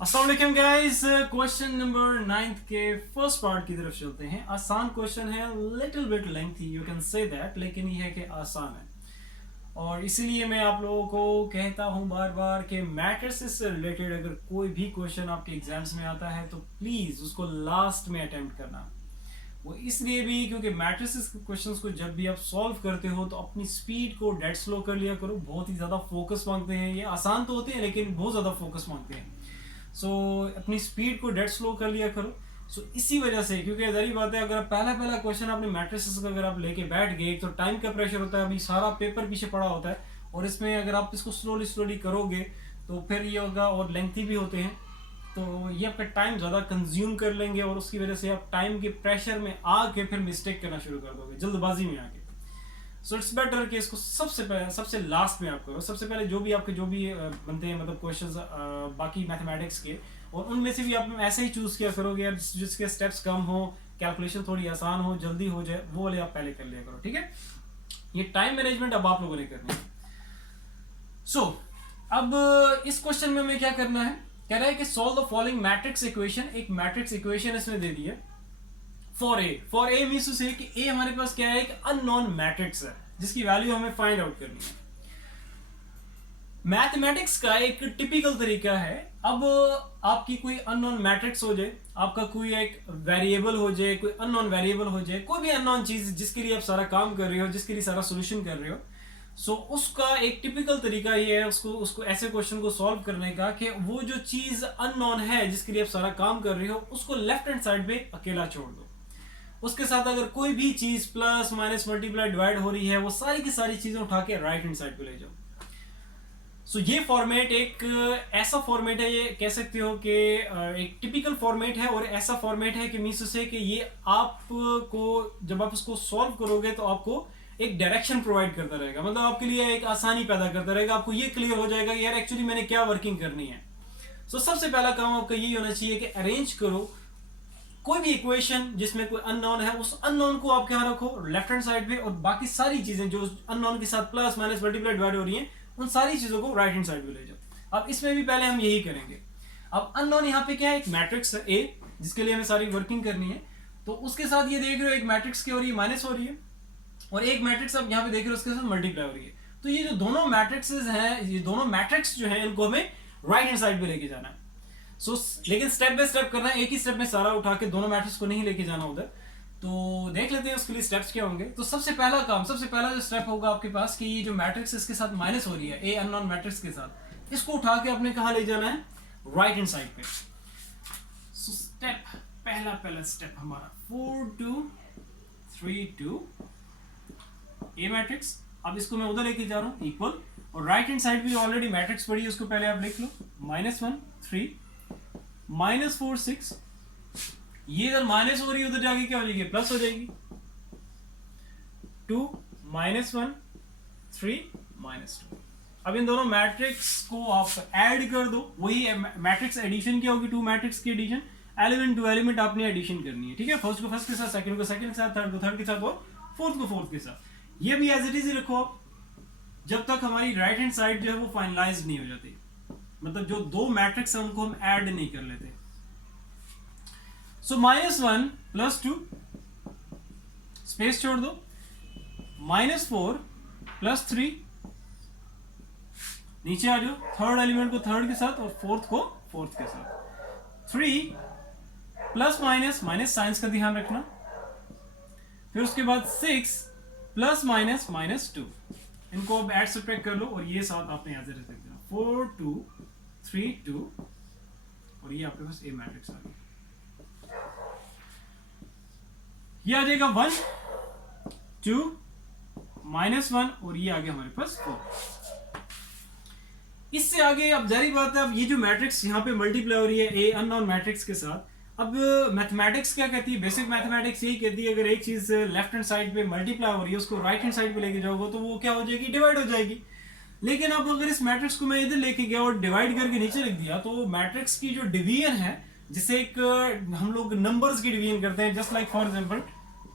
अस्सलाम वालेकुम guys. Question number 9 के फर्स्ट पार्ट की तरफ चलते हैं। आसान क्वेश्चन है, little bit lengthy you can say that, लेकिन ये है कि आसान है और इसीलिए मैं आप लोगों को कहता हूँ बार बार कि मैट्रिसेस से रिलेटेड अगर कोई भी क्वेश्चन आपके एग्जाम्स में आता है तो प्लीज़ उसको लास्ट में अटेम्प्ट करना। वो इसलिए भी क्योंकि मैट्रिसेस के क्वेश्चंस को जब भी आप सॉल्व करते हो तो अपनी स्पीड को डेड स्लो कर लिया करो। बहुत ही ज़्यादा फोकस मांगते हैं, ये आसान तो होते हैं लेकिन बहुत ज़्यादा फोकस मांगते हैं। अपनी स्पीड को डेड स्लो कर लिया करो। इसी वजह से, क्योंकि जरी बात है, अगर पहला पहला क्वेश्चन आपने मैट्रिसेस का अगर आप लेके बैठ गए तो टाइम का प्रेशर होता है, अभी सारा पेपर पीछे पड़ा होता है और इसमें अगर आप इसको स्लोली स्लोली करोगे तो फिर ये होगा, और लेंथी भी होते हैं तो ये आपका टाइम ज़्यादा कंज्यूम कर लेंगे और उसकी वजह से आप टाइम के प्रेशर में आके फिर मिस्टेक करना शुरू कर दोगे जल्दबाजी में आके। इट्स बेटर कि इसको सबसे लास्ट में आप करो। सबसे पहले जो भी बनते हैं मतलब क्वेश्चंस बाकी मैथमेटिक्स के, और उनमें से भी आप ऐसे ही चूज किया करोगे यार जिसके स्टेप्स कम हो, कैलकुलेशन थोड़ी आसान हो, जल्दी हो जाए, वो वाले आप पहले कर लिया करो। ठीक है, ये टाइम मैनेजमेंट अब आप लोगों ने करनी है। अब इस क्वेश्चन में हमें क्या करना है, कह रहा है कि solve the following matrix equation. एक मैट्रिक्स इक्वेशन इसने दे दी है फॉर ए मीन्स टू से कि ए हमारे पास क्या है, एक अननोन मैट्रिक्स है जिसकी वैल्यू हमें फाइंड आउट करनी है। मैथमेटिक्स का एक टिपिकल तरीका है, अब आपकी कोई अननोन मैट्रिक्स हो जाए, आपका कोई एक वेरिएबल हो जाए, कोई अननोन वेरिएबल हो जाए, कोई भी अननोन चीज जिसके लिए आप सारा काम कर रहे हो, जिसके लिए सारा सोल्यूशन कर रहे हो, उसका एक टिपिकल तरीका ये है उसको उसको ऐसे क्वेश्चन को सॉल्व करने का कि वो जो चीज अननोन है जिसके लिए आप सारा काम कर रहे हो उसको लेफ्ट हैंड साइड पे अकेला छोड़ दो। उसके साथ अगर कोई भी चीज प्लस माइनस मल्टीप्लाई डिवाइड हो रही है वो सारी की सारी चीजें उठा के राइट हैंड साइड पे ले जाओ। ये फॉर्मेट एक ऐसा फॉर्मेट है, ये कह सकते हो कि एक टिपिकल फॉर्मेट है और ऐसा फॉर्मेट है कि मीन्स से कि ये आपको जब आप इसको सॉल्व करोगे तो आपको एक डायरेक्शन प्रोवाइड करता रहेगा, मतलब आपके लिए एक आसानी पैदा करता रहेगा। आपको ये क्लियर हो जाएगा यार एक्चुअली मैंने क्या वर्किंग करनी है। सबसे पहला काम आपका यही होना चाहिए कि अरेंज करो कोई भी इक्वेशन जिसमें कोई अननोन है, उस अननोन को आप क्या रखो लेफ्ट हैंड साइड पे, और बाकी सारी चीजें जो अननोन के साथ प्लस माइनस मल्टीप्लाई डिवाइड हो रही हैं उन सारी चीजों को राइट हैंड साइड पे ले जाओ। अब इसमें भी पहले हम यही करेंगे। अब अननोन यहाँ पे क्या है, एक मैट्रिक्स है ए जिसके लिए हमें सारी वर्किंग करनी है, तो उसके साथ ये देख रहे हो एक मैट्रिक्स की हो रही है माइनस हो रही है, और एक मैट्रिक्स आप यहाँ पे देख रहे हो उसके साथ मल्टीप्लाई हो रही है। तो ये जो दोनों मैट्रिक्सेस हैं, ये दोनों मैट्रिक्स जो हैं इनको हमें राइट हैंड साइड पे लेके जाना है। लेकिन स्टेप बाय स्टेप करना है, एक ही स्टेप में सारा उठा के दोनों मैट्रिक्स को नहीं लेके जाना उधर। तो देख लेते हैं उसके लिए स्टेप्स क्या होंगे। तो सबसे पहला जो स्टेप होगा आपके पास कि ये जो मैट्रिक्स इसके साथ माइनस हो रही है ए अननोन मैट्रिक्स के साथ, इसको उठा के अपने कहाँ ले जाना है, राइट हैंड साइड पे। पहला स्टेप हमारा 4 2 3 2 ए मैट्रिक्स। अब इसको मैं उधर लेके जा रहा हूँ इक्वल, और राइट हैंड साइड भी ऑलरेडी मैट्रिक्स पड़ी है उसको पहले आप लिख लो, -1 3 -4 6। ये इधर माइनस हो रही है उधर जाके क्या हो जाएगी, प्लस हो जाएगी। 2 -1 3 -2। अब इन दोनों मैट्रिक्स को आप ऐड कर दो, वही मैट्रिक्स एडिशन क्या होगी, 2 मैट्रिक्स की एडिशन, एलिमेंट टू एलिमेंट आपने एडिशन करनी है। ठीक है, फर्स्ट को फर्स्ट के साथ, सेकंड को सेकंड के साथ, थर्ड को थर्ड के साथ और फोर्थ को फोर्थ के साथ। ये भी एज इट इज ही रखो आप जब तक हमारी राइट हैंड साइड जो है वो फाइनलाइज नहीं हो जाती, मतलब जो दो मैट्रिक्स है उनको हम ऐड नहीं कर लेते। -1 + 2 स्पेस छोड़ दो, -4 + 3 नीचे आ जाओ, थर्ड एलिमेंट को थर्ड के साथ और फोर्थ को फोर्थ के साथ। 3 प्लस माइनस माइनस साइंस का ध्यान रखना, फिर उसके बाद 6 प्लस माइनस -2, इनको अब ऐड सब्ट्रैक्ट कर लो और ये साथ आपने यहां से रख देना, 4 2 3 2, और ये आपके पास ए मैट्रिक्स आ गया। ये आ जाएगा 1 2 -1 और ये आ गया हमारे पास 4। इससे आगे अब जारी बात है, अब ये जो मैट्रिक्स यहाँ पे मल्टीप्लाई हो रही है ए अननोन मैट्रिक्स के साथ, अब मैथमेटिक्स क्या कहती है, बेसिक मैथमेटिक्स यही कहती है अगर एक चीज लेफ्ट हैंड साइड पे मल्टीप्लाई हो रही है उसको राइट हैंड साइड पे लेके जाओगे तो वो क्या हो जाएगी, डिवाइड हो जाएगी। लेकिन अब अगर इस मैट्रिक्स को मैं इधर लेके गया और डिवाइड करके नीचे लिख दिया तो मैट्रिक्स की जो डिवीजन है, जिसे एक हम लोग नंबर्स की डिवीजन करते हैं, just like for example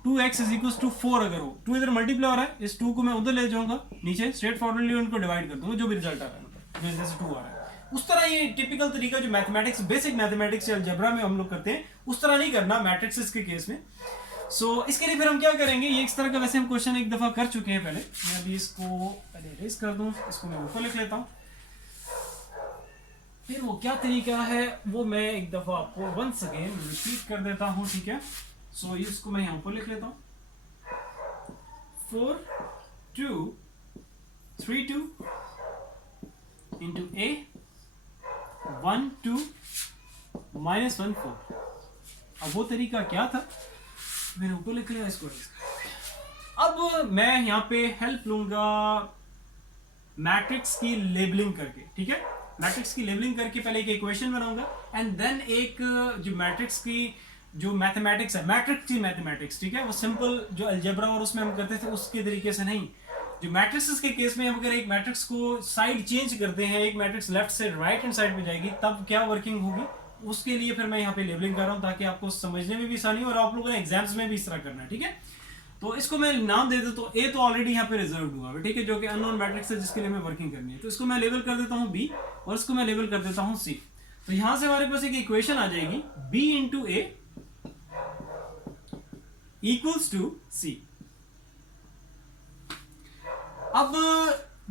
2x = 4 अगर हो, 2 इधर मल्टीप्लाई हो रहा है, इस 2 को मैं उधर ले जाऊंगा नीचे, स्ट्रेट फॉरवर्डली उनको डिवाइड कर दूंगा, जो भी रिजल्ट आ रहा है जैसे 2 आ रहा है उस तरह ये टिपिकल तरीका जो मैथमेटिक्स, बेसिक मैथमेटिक्स या अलजेब्रा में हम लोग करते हैं, उस तरह नहीं करना मैट्रिक्स के केस में। इसके लिए फिर हम क्या करेंगे, ये इस तरह का वैसे हम क्वेश्चन एक दफा कर चुके हैं पहले। मैं अभी इसको पहले इरेज कर दूं, इसको मैं ऊपर लिख लेता हूं, फिर वो क्या तरीका है वो मैं एक दफा आपको वंस अगेन रिपीट कर देता हूं, ठीक है। इसको मैं यहां पर लिख लेता हूं, 4 2 3 2 into a 1 2 minus 1 4। अब वो तरीका क्या था, मैंने ऊपर लिख लिया, इसको अब मैं यहाँ पे हेल्प लूंगा मैट्रिक्स की लेबलिंग करके, ठीक है। मैट्रिक्स की लेबलिंग करके पहले एक इक्वेशन बनाऊंगा एंड देन एक जो मैट्रिक्स की जो मैथमेटिक्स है, मैट्रिक्स की मैथमेटिक्स, ठीक है, वो सिंपल जो अलजेब्रा और उसमें हम करते थे उसके तरीके से नहीं। जो मैट्रिक्स के केस में हम अगर एक मैट्रिक्स को साइड चेंज करते हैं, एक मैट्रिक्स लेफ्ट से राइट हैंड साइड पे जाएगी, तब क्या वर्किंग होगी, उसके लिए फिर मैं यहाँ पे लेबलिंग कर रहा हूँ ताकि आपको समझने में भी आसानी हो और आप लोगों ने एग्जाम्स में भी इस तरह करना है, ठीक है। तो इसको मैं नाम दे देता हूँ, ए तो ऑलरेडी यहाँ पे रिजर्व हुआ है, ठीक है, जो कि अननोन मैट्रिक्स है जिसके लिए मैं वर्किंग करनी है। तो इसको मैं लेबल कर देता हूँ बी और इसको मैं लेबल कर देता हूँ सी। तो यहां से हमारे पास एक इक्वेशन आ जाएगी, B into A equals to C. अब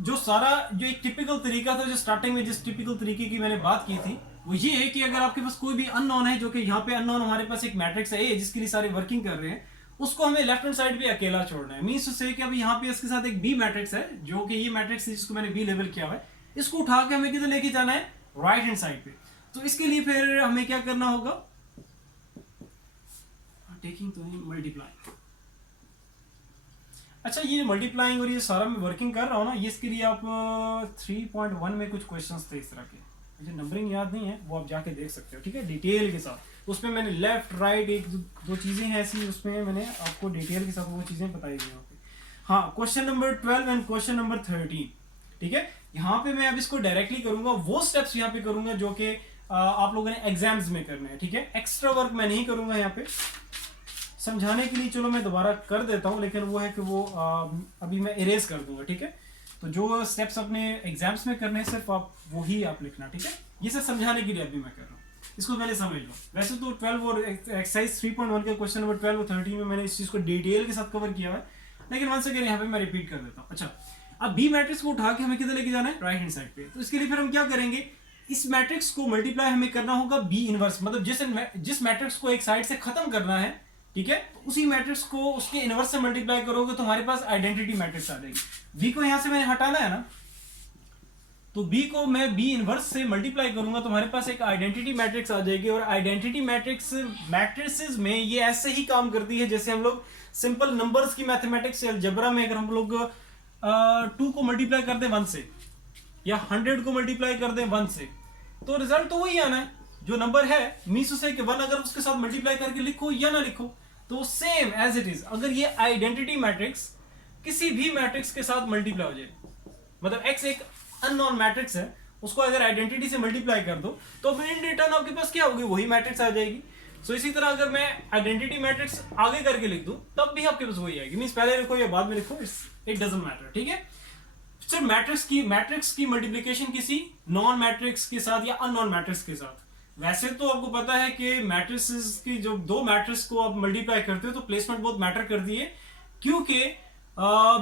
जो सारा जो एक टिपिकल तरीका था, जो स्टार्टिंग में जिस टिपिकल तरीके की मैंने बात की थी, वो ये है कि अगर आपके पास कोई भी अननोन है, जो कि यहाँ पे अननोन हमारे पास एक मैट्रिक्स है ए जिसके लिए सारे वर्किंग कर रहे हैं, उसको हमें लेफ्ट हैंड साइड पे अकेला छोड़ना है। मींस टू से कि अभी यहाँ पे इसके साथ एक बी मैट्रिक्स है, जो कि ये मैट्रिक्स है जिसको मैंने बी लेबल किया हुआ है, इसको उठा के हमें किधर लेके जाना है, राइट हैंड साइड पे। तो इसके लिए फिर हमें क्या करना होगा, टेकिंग तो नहीं, मल्टीप्लाई। अच्छा, ये मल्टीप्लाइंग और ये सारा मैं वर्किंग कर रहा हूँ ना, ये इसके लिए आप 3.1 में कुछ क्वेश्चंस थे इस तरह के, मुझे नंबरिंग याद नहीं है, वो आप जाके देख सकते हो, ठीक है, डिटेल के साथ। उसमें मैंने लेफ्ट राइट एक दो चीजें हैं ऐसी, उसमें मैंने आपको डिटेल के साथ वो चीजें बताई गई होंगी। हाँ, question number 12 and question number 13, ठीक है। यहाँ पे मैं अब इसको डायरेक्टली करूंगा, वो स्टेप्स यहाँ पे करूंगा जो कि आप लोगों ने एग्जाम्स में करने हैं, ठीक है। एक्स्ट्रा वर्क मैं नहीं करूंगा यहाँ पे, समझाने के लिए चलो मैं दोबारा कर देता हूं, लेकिन वो है कि वो अभी मैं इरेज कर दूंगा, ठीक है। तो जो स्टेप्स अपने एग्जाम्स में करने हैं सिर्फ आप वही आप लिखना, ठीक है। ये सब समझाने के लिए अभी मैं कर रहा हूँ, इसको पहले समझ लो। वैसे तो 12 और एक्सरसाइज 3.1 के क्वेश्चन नंबर 12 और 13 में मैंने इस चीज को डिटेल के साथ कवर किया है, लेकिन वंस अगेन यहाँ पे मैं रिपीट कर देता हूँ। अच्छा, अब बी मैट्रिक्स को उठा के हमें किधर लेके जाना है, राइट हैंड साइड पे। तो इसके लिए फिर हम क्या करेंगे, इस मैट्रिक्स को मल्टीप्लाई हमें करना होगा बी इनवर्स, मतलब जिस मैट्रिक्स को एक साइड से खत्म करना है, ठीक है, तो उसी मैट्रिक्स को उसके इनवर्स से मल्टीप्लाई करोगे तो हमारे पास आइडेंटिटी मैट्रिक्स आ जाएगी। बी को यहां से मैंने हटाना है ना, तो बी को मैं बी इनवर्स से मल्टीप्लाई करूंगा तो हमारे पास एक आइडेंटिटी मैट्रिक्स आ जाएगी। और आइडेंटिटी मैट्रिक्स मैट्रिसेस में ये ऐसे ही काम करती है जैसे हम लोग सिंपल नंबर्स की मैथमेटिक्स या अलजेब्रा में अगर हम लोग 2 को मल्टीप्लाई कर दें 1 से या 100 को मल्टीप्लाई कर दें 1 से, तो रिजल्ट तो वही आना है जो नंबर है। मीन्स से कि 1 अगर उसके साथ मल्टीप्लाई करके लिखो या ना लिखो तो सेम एज इट इज। अगर ये आइडेंटिटी मैट्रिक्स किसी भी मैट्रिक्स के साथ मल्टीप्लाई हो जाए, मतलब x एक अननोन मैट्रिक्स है, उसको अगर आइडेंटिटी से मल्टीप्लाई कर दो तो इन रिटर्न आपके पास क्या होगी, वही मैट्रिक्स आ जाएगी। सो इसी तरह अगर मैं आइडेंटिटी मैट्रिक्स आगे करके लिख दूं तब भी आपके पास वही आएगी। मींस पहले लिखो या बाद में लिखो, इट डजंट मैटर, ठीक है। सिर्फ मैट्रिक्स की मल्टीप्लिकेशन किसी नॉन मैट्रिक्स के साथ या अननोन मैट्रिक्स के साथ। वैसे तो आपको पता है कि मैट्रिसेस की जो 2 मैट्रिक्स को आप मल्टीप्लाई करते हो तो प्लेसमेंट बहुत मैटर करती है, क्योंकि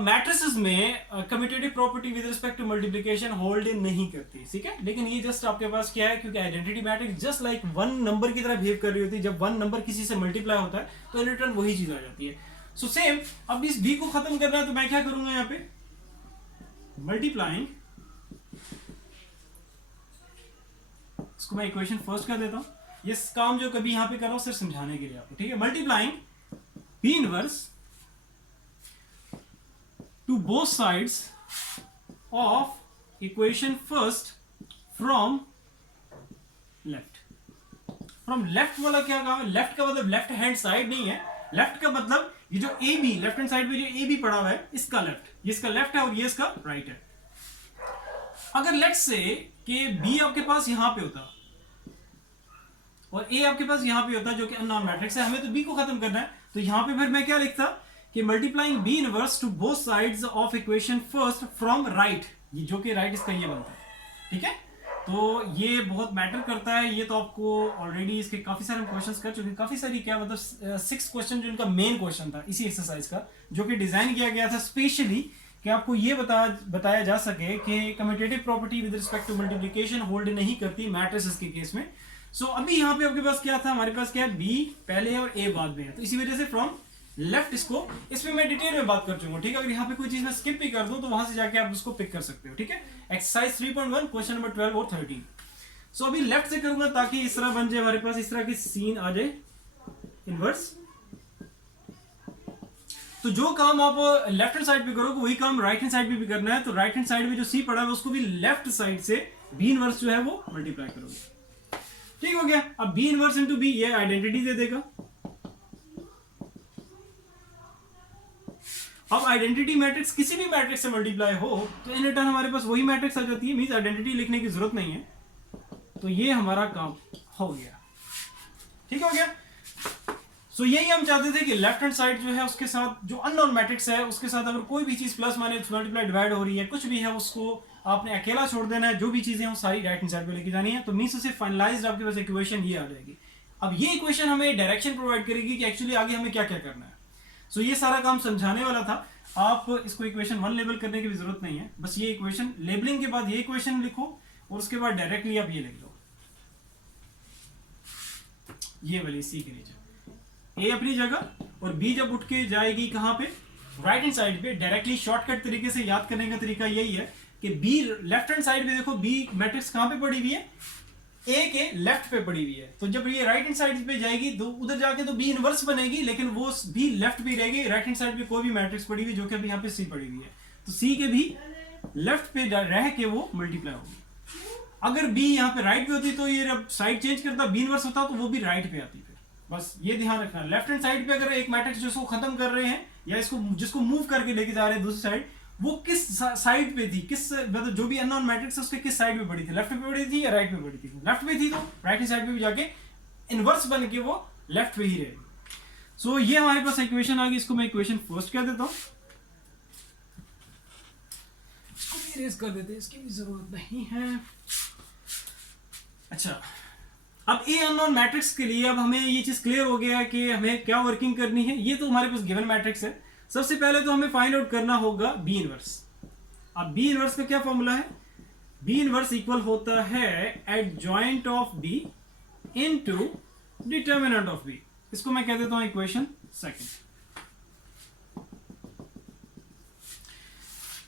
मैट्रिसेस में commutative property with respect to multiplication hold नहीं करती, ठीक है। लेकिन ये जस्ट आपके पास क्या है, क्योंकि identity matrix just like 1 number की तरह बिहेव कर रही होती है। जब 1 नंबर किसी से मल्टीप्लाई होता है तो इन रिटर्न वही चीज आ जाती है। सो सेम, अब इस बी को खत्म करना है तो मैं क्या करूंगा, यहाँ पे मल्टीप्लाइंग, इसको मैं इक्वेशन फर्स्ट कर देता हूं। ये काम जो कभी यहां पे कर रहा हूं सिर्फ समझाने के लिए आपको, ठीक है। Multiplying B inverse to both sides of equation first from left. From left वाला क्या काम है, लेफ्ट का मतलब लेफ्ट हैंड साइड नहीं है, लेफ्ट का मतलब ये जो A be left hand side में जो ए बी पड़ा हुआ है इसका लेफ्ट, ये इसका लेफ्ट है और ये इसका राइट है। अगर लेट्स से कि बी आपके पास यहां पे होता और ए आपके पास यहां पे होता जो कि अननोन मैट्रिक्स है, हमें तो बी को खत्म करना है, तो यहां पे फिर मैं क्या लिखता कि multiplying B inverse to both sides of equation first from right, ये जो कि राइट इसका ये बनता है, ठीक है। तो ये बहुत मैटर करता है। ये तो आपको ऑलरेडी इसके काफी सारे क्वेश्चंस कर चुके हैं, काफी सारी क्या मतलब 6 क्वेश्चन जो इनका मेन क्वेश्चन था इसी एक्सरसाइज का, जो कि डिजाइन किया गया था स्पेशली कि आपको ये बताया जा सके कि commutative property with respect to multiplication hold नहीं करती मैट्रिसेस के केस में। सो अभी यहाँ पे आपके पास क्या था, हमारे पास क्या है, बी पहले है और ए बाद में है, तो इसी वजह से फ्रॉम लेफ्ट इसको, इसमें मैं डिटेल में बात कर चुका हूँ, ठीक है। अगर यहाँ पे कोई चीज मैं स्किप भी कर दूं तो वहां से जाके आप उसको पिक कर सकते हो, ठीक है। एक्सरसाइज 3.1 क्वेश्चन नंबर 12 और 13। सो अभी लेफ्ट से करूंगा ताकि इस तरह बन जाए हमारे पास, इस तरह की सीन आ जाए इनवर्स। तो जो काम आप लेफ्ट हैंड साइड पे करोगे वही काम राइट हैंड साइड पे भी करना है। तो राइट हैंड साइड में जो सी पड़ा है उसको भी लेफ्ट साइड से बी इनवर्स जो है वो मल्टीप्लाई करोगे, ठीक हो गया। अब बी इनवर्स इंटू बी ये आइडेंटिटी दे देगा। अब आइडेंटिटी मैट्रिक्स किसी भी मैट्रिक्स से मल्टीप्लाई हो तो इन रिटर्न हमारे पास वही मैट्रिक्स आ जाती है, मींस आइडेंटिटी लिखने की जरूरत नहीं है। तो ये हमारा काम हो गया, ठीक हो गया। सो यही हम चाहते थे कि लेफ्ट हैंड साइड जो है उसके साथ जो अननोन मैट्रिक्स है उसके साथ अगर कोई भी चीज प्लस माइनस मल्टीप्लाई डिवाइड हो रही है, कुछ भी है, उसको आपने अकेला छोड़ देना है, जो भी चीजें वो सारी राइट हैंड साइड पे लेके जानी है। तो मींस से फाइनलाइज्ड आपके पास इक्वेशन ये आ जाएगी। अब ये इक्वेशन हमें डायरेक्शन प्रोवाइड करेगी कि एक्चुअली आगे हमें क्या क्या करना है। सो ये सारा काम समझाने वाला था। आप इसको इक्वेशन 1 लेबल करने की भी जरूरत नहीं है, बस ये इक्वेशन लेबलिंग के बाद ये इक्वेशन लिखो और उसके बाद डायरेक्टली आप ये लिख लो, ये वाली सी के नीचे ए अपनी जगह और बी जब उठ के जाएगी कहां पे, राइट हैंड साइड पे। डायरेक्टली शॉर्टकट तरीके से याद करने का तरीका यही है कि बी लेफ्ट हैंड साइड पे देखो, बी मैट्रिक्स कहां पे पड़ी हुई है, ए के लेफ्ट पे पड़ी हुई है। तो जब ये राइट हैंड साइड पे जाएगी तो उधर जाके तो बी इनवर्स बनेगी, लेकिन वो भी लेफ्ट पे रहेगी। राइट हैंड साइड पे कोई भी मैट्रिक्स पड़ी हुई जो कि अभी यहाँ पे सी पड़ी हुई है, तो सी के भी लेफ्ट पे रह के वो मल्टीप्लाई होगी। अगर बी यहाँ पे राइट पे होती तो ये जब साइड चेंज करता बी इनवर्स होता तो वो भी राइट पे आती। फिर बस ये ध्यान रखना, लेफ्ट हैंड साइड पे अगर एक मैट्रिक्स जिसको खत्म कर रहे हैं या इसको जिसको मूव करके लेके जा रहे हैं दूसरी साइड, वो किस साइड पे थी, किस मतलब जो भी अननोन मैट्रिक्स है उसके किस साइड पे पड़ी थी, लेफ्ट पे पड़ी थी या राइट पे पड़ी थी। लेफ्ट पे थी तो राइट हैंड साइड पे भी जाके इनवर्स बन के वो लेफ्ट पे ही रहेगी। सो ये हमारे पास इक्वेशन आ गई, इसको मैं इक्वेशन फर्स्ट कह देता हूं, इसको भी इरेज कर देते हैं, इसकी भी जरूरत नहीं है। अच्छा, अब ए अननोन मैट्रिक्स के लिए अब हमें ये चीज क्लियर हो गया है कि हमें क्या वर्किंग करनी है। ये तो हमारे पास गिवन मैट्रिक्स है। सबसे पहले तो हमें फाइंड आउट करना होगा बी इनवर्स। अब बी इनवर्स का क्या फॉर्मूला है, बी इनवर्स इक्वल होता है adjoint of B into determinant of B. इसको मैं कह देता हूं इक्वेशन सेकंड।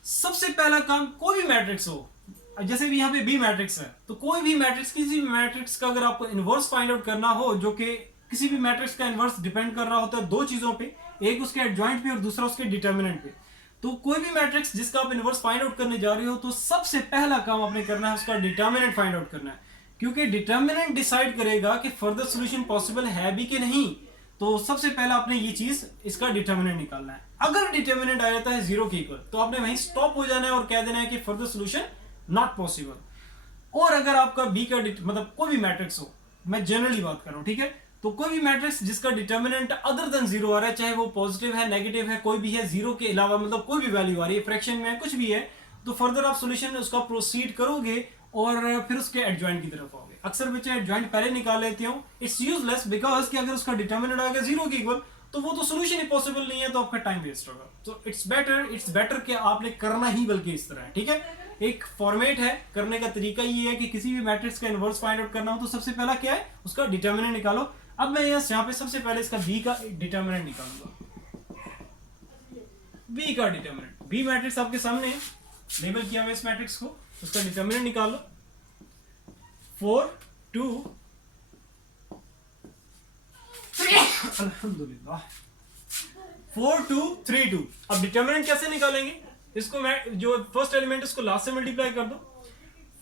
सबसे पहला काम, कोई भी मैट्रिक्स हो, जैसे भी यहाँ पे बी मैट्रिक्स है, तो कोई भी मैट्रिक्स, किसी भी मैट्रिक्स का अगर आपको इनवर्स फाइंड आउट करना हो, जो कि किसी भी मैट्रिक्स का इनवर्स डिपेंड कर रहा होता है दो चीजों पे, एक उसके एडजॉइंट पे और दूसरा उसके डिटर्मिनेंट पे। तो कोई भी मैट्रिक्स जिसका आप इनवर्स फाइंड आउट करने जा रहे हो तो सबसे पहला काम आपने करना है उसका डिटर्मिनेंट फाइंड आउट करना है, क्योंकि डिटर्मिनेंट डिसाइड करेगा कि फर्दर सॉल्यूशन पॉसिबल है भी कि नहीं। तो सबसे पहला आपने ये चीज इसका डिटर्मिनेंट निकालना है। अगर डिटर्मिनेंट आ जाता है 0 के इक्वल तो आपने वहीं स्टॉप हो जाना है और कह देना है कि फर्दर सॉल्यूशन नॉट पॉसिबल। और अगर आपका बी का मतलब कोई भी मैट्रिक्स हो, मैं जनरली बात कर रहा हूं, ठीक है, तो कोई भी मैट्रिक्स जिसका डिटर्मिनेंट अदर देन 0 आ रहा है, चाहे वो पॉजिटिव है, नेगेटिव है, कोई भी है, 0 के अलावा मतलब कोई भी वैल्यू आ रही है, फ्रैक्शन में है, कुछ भी है, तो फर्दर आप सॉल्यूशन उसका प्रोसीड करोगे और फिर उसके एडजॉइंट की तरफ आओगे। अक्सर बच्चे एडजॉइंट पहले निकाल लेते हो, इट्स यूजलेस, बिकॉज कि अगर उसका डिटर्मिनेंट आ गया 0 के इक्वल तो वो तो सोल्यूशन ही पॉसिबल नहीं है, तो आपका टाइम वेस्ट होगा। तो इट्स बेटर कि आपने करना ही बल्कि इस तरह है, ठीक है। एक फॉर्मेट है, करने का तरीका ये है कि किसी भी मैट्रिक्स का इनवर्स फाइंड आउट करना हो तो सबसे पहला क्या है, उसका डिटर्मिनेंट निकालो। अब मैं यहाँ पे सबसे पहले इसका बी का डिटर्मिनेंट निकालूंगा। बी का डिटर्मिनेंट, बी मैट्रिक्स आपके सामने है, लेबल किया हुआ इस मैट्रिक्स को, उसका डिटर्मिनेंट निकालो। 4 2 अल्हम्दुलिल्लाह 4 2 3 2। अब डिटर्मिनेंट कैसे निकालेंगे, इसको मैं जो फर्स्ट एलिमेंट इसको लास्ट से मल्टीप्लाई कर दो,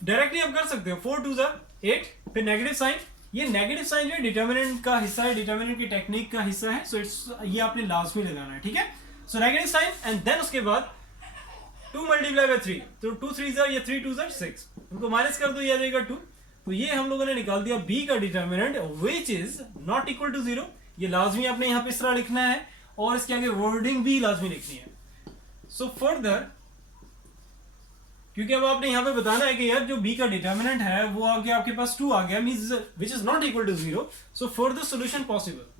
डायरेक्टली आप कर सकते हो। 4 2 8, फिर नेगेटिव साइन, ये नेगेटिव साइन जो है डिटर्मिनेंट का हिस्सा है, डिटर्मिनेंट की टेक्निक का हिस्सा है। सो इट्स ये आपने लास्ट में लगाना है, ठीक है। So negative sign and then उसके बाद 2 मल्टीप्लाई बाय 3, तो 2 3 ये 3 2 6, उनको माइनस कर दो, ये आ जाएगा 2। तो ये हम लोगों ने निकाल दिया बी का determinant which is not equal to 0। ये लाजमी आपने यहाँ पे इस तरह लिखना है और इसके आगे वर्डिंग भी लाजमी लिखनी है। सो फर्दर क्योंकि अब आपने यहाँ पे बताना है कि यार जो b का डिटर्मिनेंट है वो आगे आपके पास 2 आ गया, means which is not equal to 0, so further solution possible.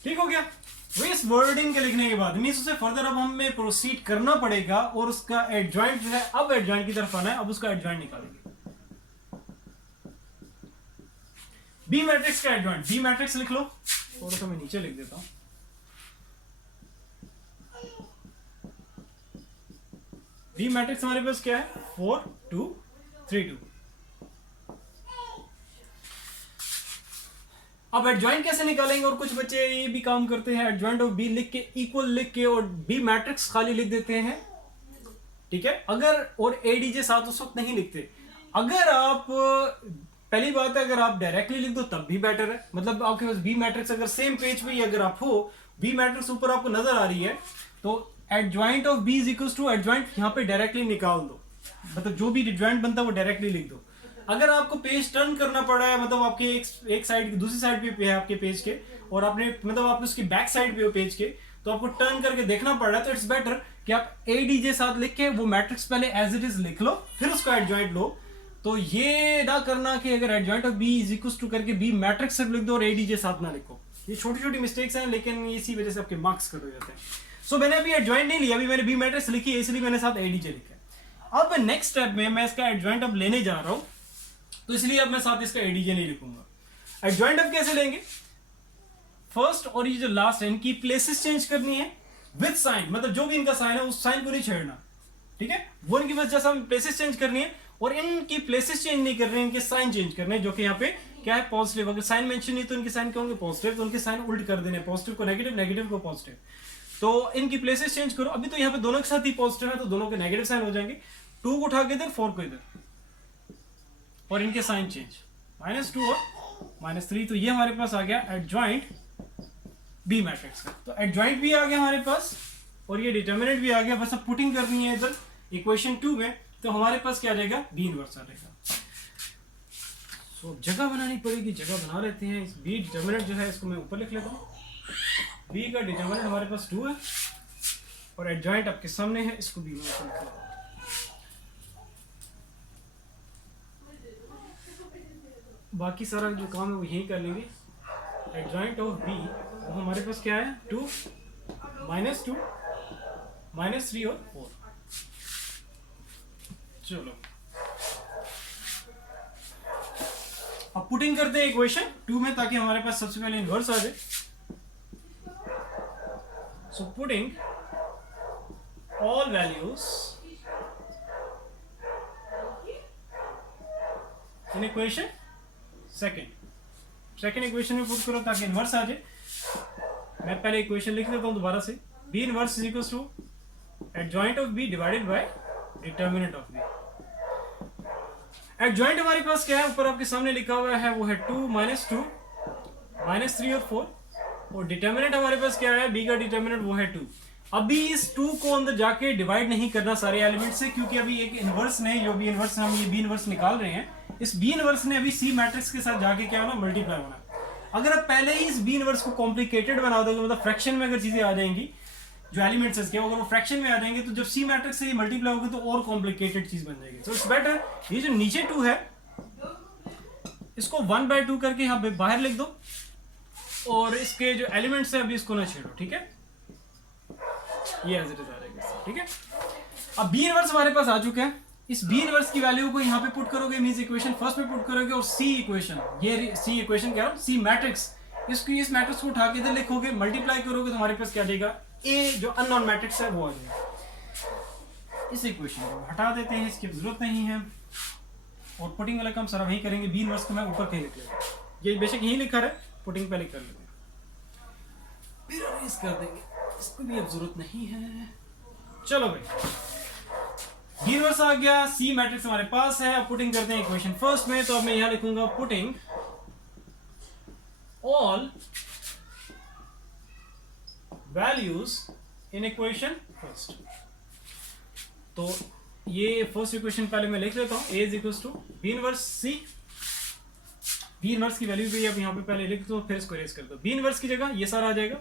ठीक हो गया। वो इस वर्डिंग के लिखने के बाद मींस उसे फर्दर अब हमें प्रोसीड करना पड़ेगा और उसका एडजॉइंट जो है, अब एडजॉइंट की तरफ आना है, अब उसका एडजॉइंट निकालेंगे। बी मैट्रिक्स का एडजॉइंट, बी मैट्रिक्स लिख लो, थोड़ा सा मैं नीचे लिख देता हूं। बी मैट्रिक्स हमारे पास क्या है, 4 2 3 2। अब एडजॉइंट कैसे निकालेंगे, और कुछ बच्चे ये भी काम करते हैं, एडजॉइंट ऑफ बी लिख के इक्वल लिख के और बी मैट्रिक्स खाली लिख देते हैं। ठीक है, अगर और एडीजे साथ उस वक्त नहीं लिखते। अगर आप, पहली बात है, अगर आप डायरेक्टली लिख दो तब भी बेटर है, मतलब आपके पास बी मैट्रिक्स अगर सेम पेज पे ही अगर आप हो, बी मैट्रिक्स ऊपर आपको नजर आ रही है, तो adjoint of B is equal to adjoint यहाँ पे डायरेक्टली निकाल दो, मतलब जो भी एडजॉइंट बनता है वो डायरेक्टली लिख दो। अगर आपको पेज टर्न करना पड़ा है, मतलब आपके एक साइड दूसरी साइड पे है आपके पेज के, और आपने मतलब आप उसकी बैक साइड पे हो पेज के, तो आपको टर्न करके देखना पड़ रहा है, तो इट्स बेटर कि आप एडीजे साथ लिख के वो मैट्रिक्स पहले एज इट इज लिख लो, फिर उसका एडजॉइंट लो। तो ये ना करना कि अगर adjoint of B is equal to करके बी मैट्रिक्स सिर्फ लिख दो और एडीजे साथ ना लिखो। ये छोटी छोटी मिस्टेक्स हैं, लेकिन इसी वजह से आपके मार्क्स कट हो जाते हैं। सो मैंने अभी एडजॉइंट नहीं लिया, अभी मैंने बी मैट्रिक्स लिखी है, इसलिए मैंने साथ एडीजे लिखा है। अब नेक्स्ट स्टेप में मैं इसका एडजॉइंट अब लेने जा रहा हूं, तो इसलिए अब मैं साथ इसका एडीजे नहीं लिखूंगा। एडजॉइंट अब कैसे लेंगे, फर्स्ट और ये जो लास्ट है इनकी प्लेसेस चेंज करनी है विद साइन, मतलब जो भी इनका साइन है उस साइन को नहीं छेड़ना। ठीक है, वो इनकी वजह से हम प्लेसेस चेंज करनी है, और इनकी प्लेसेस चेंज नहीं करनी है, इनके साइन चेंज करने हैं, जो कि यहाँ पे क्या है, पॉजिटिव। अगर साइन मेंशन नहीं तो इनके साइन क्या होंगे, पॉजिटिव, तो उनके साइन उल्ट कर देने, पॉजिटिव को नेगेटिव, नेगेटिव को पॉजिटिव। तो इनकी प्लेसेस चेंज करो। अभी तो यहाँ पे दोनों के साथ ही पॉजिटिव है, तो दोनों के नेगेटिव साइन हो जाएंगे। 2 को उठा के इधर, 4 को इधर, और इनके साइन चेंज, -2 और -3। तो ये हमारे पास आ गया एडजॉइंट बी मैट्रिक्स का। तो एडजॉइंट भी आ गया हमारे पास, और ये डिटर्मिनेंट भी आ गया। बस अब पुटिंग करनी है इधर इक्वेशन 2 में, तो हमारे पास क्या रहेगा, बी इनवर्स आ रहेगा। तो जगह बनानी पड़ेगी, जगह बना लेते हैं। इस बी डिटर्मिनेंट जो है इसको मैं ऊपर लिख लेता हूँ। बी का डिटर्मिनेंट हमारे पास 2 है, और एडजॉइंट आपके सामने है, इसको बी में ऊपर लिख लेता हूँ। बाकी सारा जो काम है वो यही कर लेंगे। एडजॉइंट ऑफ बी वो हमारे पास क्या है, 2 -2 -3 और 4। चलो अब पुटिंग करते हैं इक्वेशन 2 में, ताकि हमारे पास सबसे पहले इनवर्स आ जाए। So putting all values in equation second equation में पुट करो ताकि इनवर्स आ जाए। मैं पहले इक्वेशन लिख देता हूं दोबारा से। B inverse is equal to adjoint of B divided by determinant of B. Adjoint हमारे पास क्या है, ऊपर आपके सामने लिखा हुआ है, वो है 2 -2 -3 और 4, और डिटर्मिनेंट हमारे पास क्या है, बी का डिटर्मिनेंट वो है 2। अभी इस 2 को अंदर जाके डिवाइड नहीं करना सारे एलिमेंट से, क्योंकि अभी एक इनवर्स ने, जो बी इनवर्स हम ये बी इनवर्स निकाल रहे हैं, इस बी इनवर्स ने अभी सी मैट्रिक्स के साथ जाके क्या होना, मल्टीप्लाई होना। अगर आप पहले ही इस बी इनवर्स को कॉम्प्लिकेटेड बना दोगे, मतलब फ्रैक्शन में अगर चीजें आ जाएंगी, जो एलिमेंट्स है इसके, अगर वो फ्रैक्शन में आ जाएंगे, तो जब सी मैट्रिक्स से ये मल्टीप्लाई होगी तो और कॉम्प्लिकेटेड चीज बन जाएगी। सो इट्स बेटर ये जो नीचे 2 है इसको 1/2 करके यहाँ पे बाहर लिख दो, और इसके जो एलिमेंट्स है अभी इसको ना छेड़ो। ठीक है, ये एज इट इज आ जाएगा। ठीक है, अब बी इनवर्स हमारे पास आ चुका है। इस बी इनवर्स की वैल्यू को यहाँ पे पुट करोगे, मींस इक्वेशन फर्स्ट में पुट करोगे, और सी इक्वेशन, ये सी इक्वेशन कह रहा हूँ, सी मैट्रिक्स, इसकी इस मैट्रिक्स को उठा के इधर लिखोगे, मल्टीप्लाई करोगे, तो हमारे पास क्या देगा, ए जो अननोन मैट्रिक्स है वो आ जाएगा। इस इक्वेशन को हटा देते हैं, इसकी जरूरत नहीं है, और पुटिंग वाला काम सारा वही करेंगे। बी इनवर्स को मैं ऊपर कहीं लिख लेगा, ये बेशक यही लिखा है, पुटिंग पहले कर लेते हैं, फिर अरेंज कर देंगे, इसको भी अब जरूरत नहीं है। चलो भाई, बी इनवर्स आ गया, सी मैट्रिक्स हमारे पास है। अब पुटिंग करते हैं इक्वेशन फर्स्ट में, तो अब मैं यहां लिखूंगा putting all values in equation first. तो ये फर्स्ट इक्वेशन पहले मैं लिख लेता हूं, a is equal to B inverse C B inverse की वैल्यू भी आप यहाँ पे पहले लिख दो, फिर इसको रेस कर दो। बी इनवर्स की जगह ये सारा आ जाएगा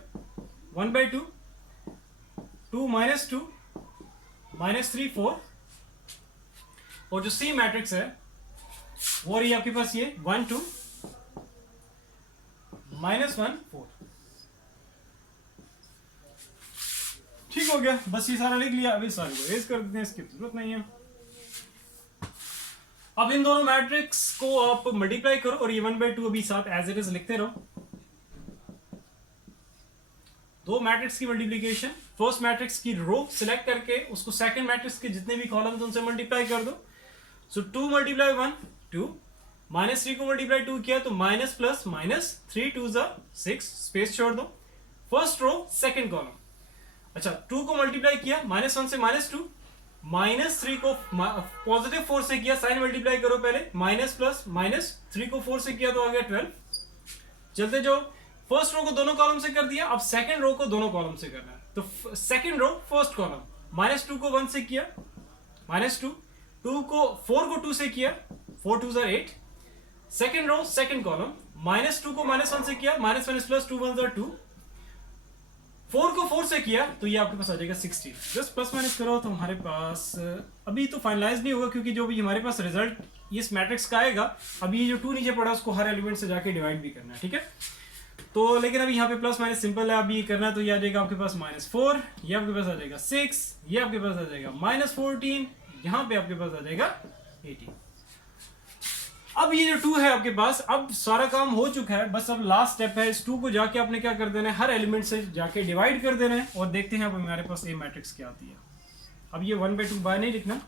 1/2, 2 - 2 -3 4, और जो सी मैट्रिक्स है वो रही आपके पास ये 1 2 -1 4। ठीक हो गया, बस ये सारा लिख लिया। अभी सारे को रेज कर देते हैं, इसकी जरूरत नहीं है। अब इन दोनों मैट्रिक्स को आप मल्टीप्लाई करो और ये 1/2 अभी साथ एज इट इज लिखते रहो। दो मैट्रिक्स की मल्टीप्लीकेशन, फर्स्ट मैट्रिक्स की रो सिलेक्ट करके उसको सेकंड मैट्रिक्स के जितने भी कॉलम्स उनसे मल्टीप्लाई कर दो। सो 2 × 1 2, -3 को मल्टीप्लाई 2 किया तो माइनस प्लस माइनस, 3 2 6, स्पेस छोड़ दो। First row second column. अच्छा, 2 को मल्टीप्लाई किया -1 से -2, -3 को पॉजिटिव 4 से किया, साइन मल्टीप्लाई करो पहले, माइनस प्लस माइनस, 3 को 4 से किया तो आ गया 12। चलते जो फर्स्ट रो को दोनों कॉलम से कर दिया, अब सेकंड रो को दोनों कॉलम से करना है। तो सेकंड रो फर्स्ट कॉलम, -2 को 1 से किया, -2, 2 को 4 को 2 से किया, 4 2 8। सेकंड रो सेकंड कॉलम, -2 को -1 से किया, -1 प्लस 2 1 2, 4 को 4 से किया तो ये आपके पास आ जाएगा 16। जस्ट प्लस माइनस करो तो हमारे पास अभी तो फाइनलाइज नहीं होगा, क्योंकि जो भी हमारे पास रिजल्ट इस मैट्रिक्स का आएगा, अभी जो 2 नीचे पड़ा उसको हर एलिमेंट से जाके डिवाइड भी करना है, ठीक है। तो लेकिन अभी यहाँ पे प्लस माइनस सिंपल है, अभी ये करना है तो ये आ जाएगा आपके पास -4, ये आपके पास आ जाएगा 6, ये आपके पास आ जाएगा -14, यहाँ पे आपके पास आ जाएगा 18। अब ये जो 2 है आपके पास, अब सारा काम हो चुका है, बस अब लास्ट स्टेप है। इस 2 को जाके आपने क्या कर देना है, हर एलिमेंट से जाके डिवाइड कर देना है, और देखते हैं अब हमारे पास ए मैट्रिक्स क्या आती है। अब ये 1/2 बाय नहीं लिखना,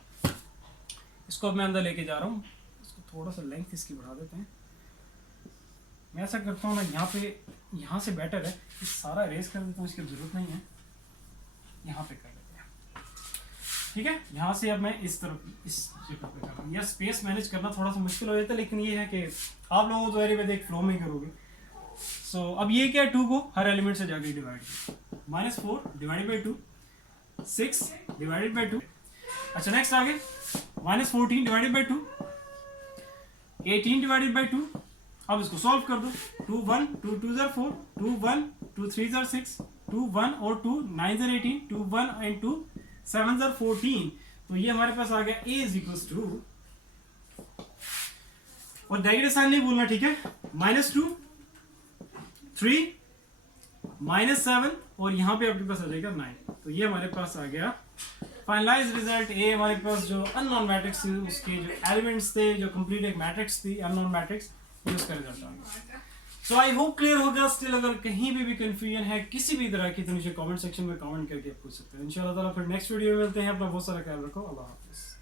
इसको अब मैं अंदर लेके जा रहा हूँ। इसको थोड़ा सा लेंथ इसकी बढ़ा देते हैं। मैं ऐसा करता हूँ ना, यहाँ से बेटर है, इस सारा इरेज कर देता हूँ, इसकी जरूरत नहीं है, यहाँ पे कर लेते हैं, ठीक है। यहाँ से अब मैं इस तरफ इस जगह पे कर रहा हूँ। यह स्पेस मैनेज करना थोड़ा सा मुश्किल हो जाता है, लेकिन ये है कि आप लोगों तो एरी एक फ्लो में करोगे। सो अब ये क्या है, 2 को हर एलिमेंट से जाके डिवाइड, -4 / 2, 6 / 2। अच्छा, नेक्स्ट आगे -14 / 2, 18 / 2। अब इसको सॉल्व कर दो, 2 1 2 2 4, 2 1 2 3 6, 2 1 और 2 9 18, 2 1 and 2 7 14। तो ये हमारे पास आ गया a = 2, और नेगेटिव साइन नहीं भूलना, ठीक है। -2 3 -7, और यहाँ पे आपके पास आ जाएगा 9। तो ये हमारे पास आ गया फाइनलाइज रिजल्ट। ए हमारे पास जो अननोन मैट्रिक्स थी उसके जो एलिमेंट्स थे, जो कंप्लीट एक मैट्रिक्स थी अननोन मैट्रिक्स, ये उसका रिजल्ट आ गया। सो आई होप क्लियर होगा। स्टिल अगर कहीं भी कंफ्यूजन है किसी भी तरह की तो नीचे कमेंट सेक्शन में कमेंट करके पूछ सकते हैं। इंशाल्लाह ताला फिर नेक्स्ट वीडियो में मिलते हैं। अपना बहुत सारा ख्याल रखो। अल्लाह हाफिज़।